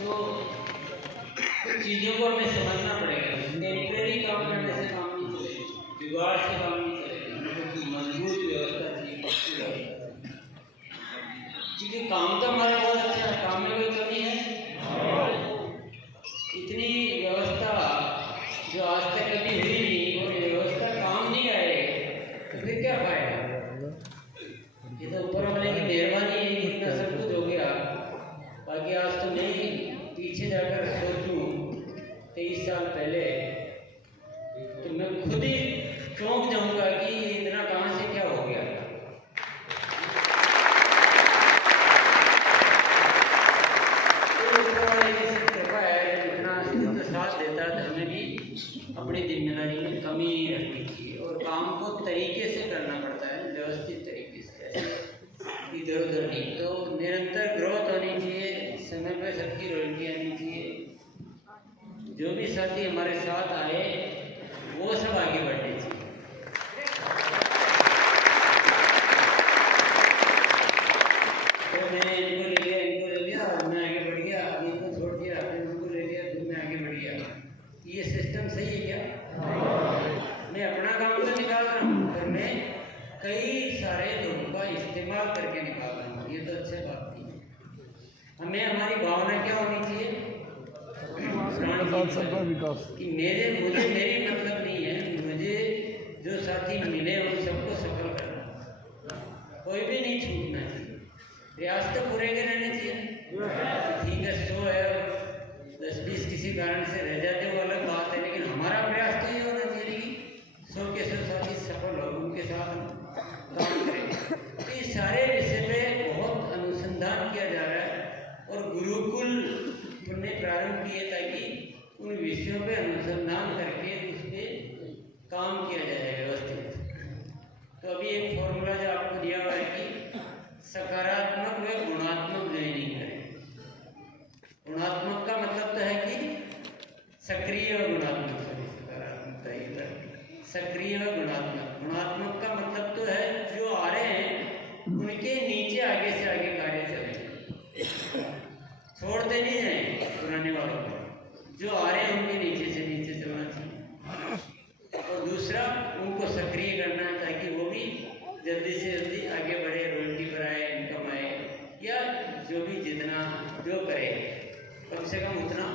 तो कुछ चीज़ों को हमें समझना पड़ेगा। टेम्परेरी काम करने से काम नहीं चलेगा, जुगाड़ से काम नहीं चलेगा, क्योंकि मजबूत व्यवस्था चाहिए। क्योंकि काम तो हमारा बहुत अच्छा है, काम में कोई कमी है। इतनी व्यवस्था जो आज तक कभी हुई नहीं, और व्यवस्था काम नहीं आए तो फिर क्या फायदा? ये तो ऊपर वाले की मेहरबानी है कि इतना सब कुछ हो गया। बाकी आज तो मैं पीछे जाकर सोचूं 23 साल पहले, तो मैं खुद ही चौंक जाऊंगा कि इतना कहाँ से क्या हो गया। अपनी जिम्मेदारी में कमी नहीं रखनी चाहिए और काम को तरीके से करना पड़ता है, व्यवस्थित तरीके से, इधर उधर नहीं। तो निरंतर ग्रोथ होनी चाहिए, समय पर सबकी रॉयल्टी आनी चाहिए, जो भी साथी हमारे साथ आए वो सब आगे बढ़ने चाहिए। तो मैंने इनको ले लिया और मैं आगे बढ़ गया, इनको छोड़ दिया, फिर उनको ले लिया, फिर मैं आगे बढ़ गया। ये सिस्टम सही है क्या? मैं अपना काम तो निकाल रहा हूँ, पर मैं कई सारे लोगों का इस्तेमाल करके निकाल रहा हूँ। ये तो अच्छी बात नहीं है। हमें हमारी भावना क्या होनी चाहिए कि मुझे मेरी मतलब नहीं है, मुझे जो साथी मिले उन सबको सफल करना, कोई भी नहीं छूटना चाहिए। प्रयास तो पूरे के रहने चाहिए। ठीक है, 100 है, 10-20 किसी कारण से रह जाते वो अलग बात है, लेकिन हमारा प्रयास तो ये होना चाहिए कि 100 के 100 साथी सफल हो, उनके साथ काम करें। तो इस सारे विषय पे बहुत अनुसंधान किया जा रहा है और गुरुकुल ने प्रारंभ किए ताकि उन विषयों पे अनुसंधान करके उस पर काम किया जाए व्यवस्थित। तो अभी एक फॉर्मूला जो आपको दिया हुआ है कि सकारात्मक व गुणात्मक जॉइनिंग करें। गुणात्मक का मतलब तो है कि सक्रिय और गुणात्मक, सक्रिय व गुणात्मक। गुणात्मक का मतलब तो है जो आ रहे हैं उनके नीचे आगे से आगे कार्य चले, छोड़ते नहीं जाए पुराने वालों को, जो आ रहे हैं उनके नीचे से नीचे चलना चाहिए। और दूसरा, उनको सक्रिय करना है ताकि वो भी जल्दी से जल्दी आगे बढ़े, रॉयल्टी पर आए, इनकम आए, या जो भी जितना जो करे कम से कम उतना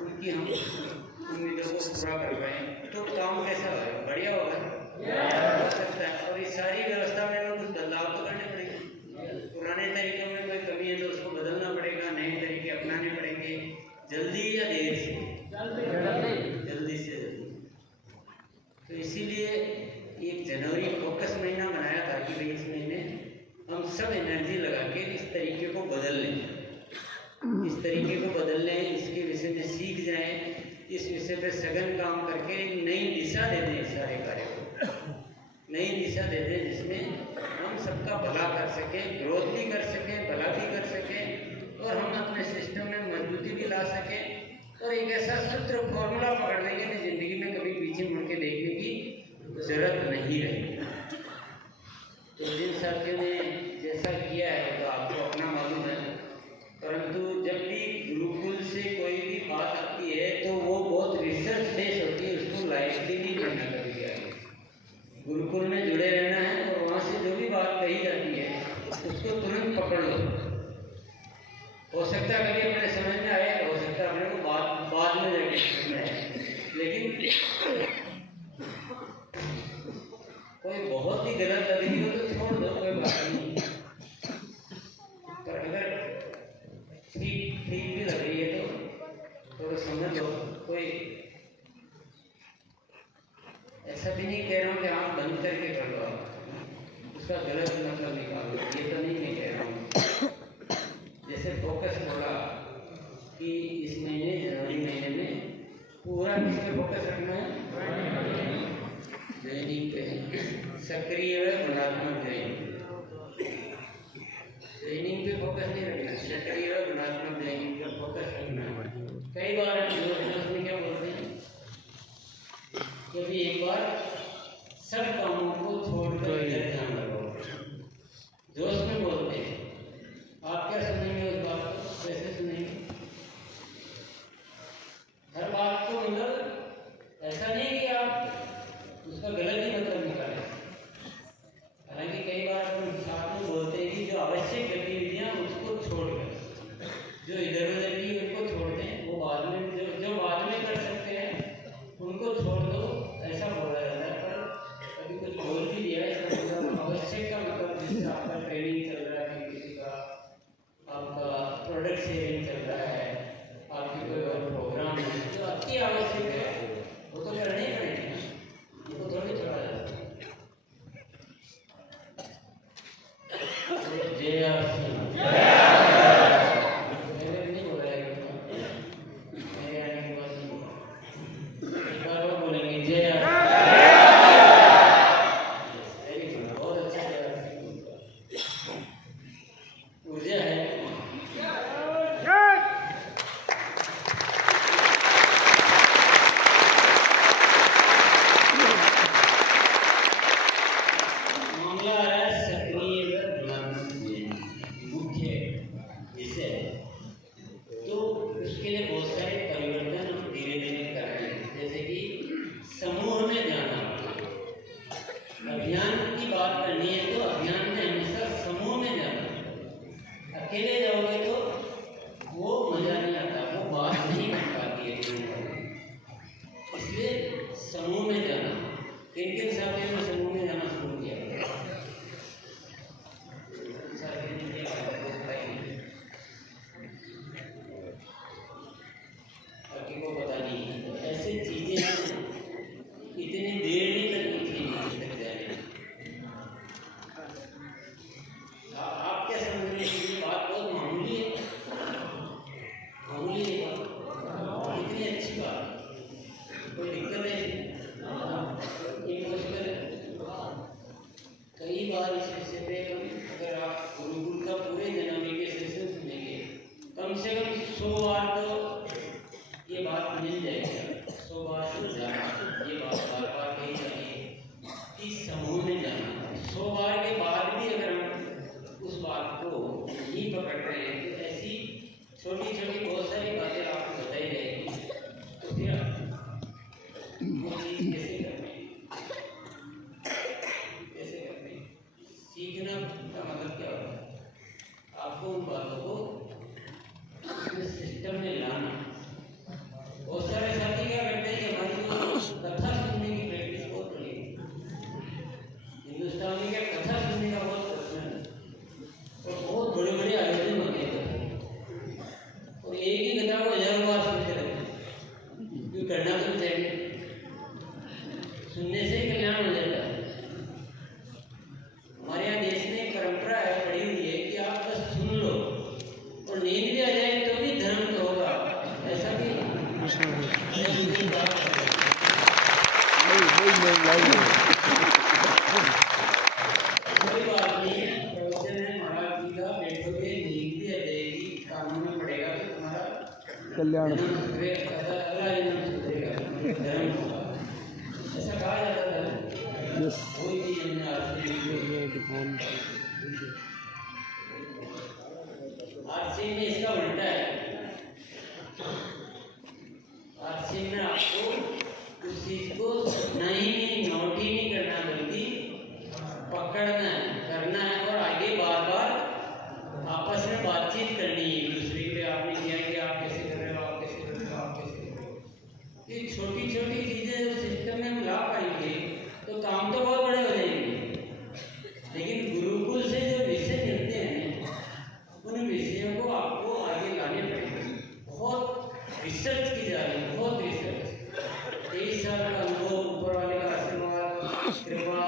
उनकी हम उम्मीदों को पूरा कर पाए। तो काम कैसा होगा? बढ़िया होगा, हो सकता है। और इस सारी व्यवस्था में कुछ बदलाव तो करने पड़ेंगे। पुराने तरीकों में कोई कमी है तो उसको बदलना पड़ेगा, नए तरीके अपनाने पड़ेंगे, जल्दी या देर से, जल्दी से जल्दी। तो इसीलिए 1 जनवरी फोकस महीना बनाया था कि भाई इस महीने हम सब एनर्जी लगा के इस तरीके को बदल लें, इस तरीके को बदल लें, इसके विषय में सीख जाएं, इस विषय पे सघन काम करके नई दिशा दे दें, सारे कार्य को नई दिशा दे दें जिसमें हम सबका भला कर सकें, ग्रोथ भी कर सकें, भला भी कर सकें, और हम अपने सिस्टम में मजबूती भी ला सकें। और एक ऐसा सूत्र फॉर्मूला पकड़ लेंगे कि जिंदगी में कभी पीछे मुड़ के देखने की जरूरत नहीं रहेगी। तो जिन साथियों ने जैसा किया है तो आपको अपना मालूम है, परंतु जब भी गुरुकुल से कोई भी बात आती है तो वो बहुत रिसर्च बेस होती है, उसको लाइटली नहीं लेना कभी भी आगे। गुरुकुल में जुड़े रहना है और वहाँ से जो भी बात कही जाती है उसको तुरंत पकड़ लो। हो सकता है कभी अपने समझ में आए, हो सकता है अपने को बाद में जाके समझ में आए, लेकिन कोई बहुत ही गलत लग रही हो तो छोड़ दो, कोई बात नहीं। पर अगर ठीक भी लग रही है तो थोड़ा समझ लो। कोई ऐसा भी नहीं कह रहा हूँ कि आप बंद करके कर लो, उसका गलत मतलब निकालो, ये तो नहीं मैं कह रहा हूँ। जैसे फोकस बोला कि इस महीने जनवरी महीने में पूरा किस पे फोकस रखना है? जॉइनिंग पे, सक्रिय व गुणात्मक जॉइनिंग पे फोकस नहीं रखना, सक्रिय व गुणात्मक जॉइनिंग पे फोकस रखना है। कई बार हम क्या बोलते हैं कि एक बार सब कामों को छोड़कर इधर ध्यान लगाओ, जोश में बोलते हैं। आप क्या सुनेंगे उस बात को? कैसे सुनेंगे? इधर उधर की उनको छोड़ दें, वो बाद में जो बाद में कर सकते हैं उनको छोड़ दो, ऐसा बोला जाता है। पर अभी कुछ बोल भी दिया है, इसका मतलब आवश्यक का मतलब जैसे आपका ट्रेनिंग चल रहा है, किसी का आपका प्रोडक्ट शेयरिंग चल रहा है, आपकी कोई और प्रोग्राम है जो अति आवश्यक है, वो तो करना ही पड़ेगा, उनको थोड़ी छोड़ा जाता है। JRC कल्याण आरसी में इसका उल्टा है। आरसी में आपको उस चीज को नहीं नोट ही नहीं करना, बल्कि पकड़ना है, करना है और आगे बार बार आपस में बातचीत करनी है दूसरे पे। आपने किया कि आप कैसे कर रहे हो, आप कैसे कर रहे हो, आप कैसे कर रहे हो। ये छोटी छोटी चीजें जो सिस्टम में हम ला पाएंगे तो काम तो बहुत बड़े हो जाएंगे। लेकिन गुरुकुल से जो विषय मिलते हैं उन विषयों को आपको आगे लाने पड़ेंगे। बहुत रिसर्च की जा रही है, बहुत रिसर्च। 23 साल का अनुभव, ऊपर वाले का आशीर्वाद, कृपा,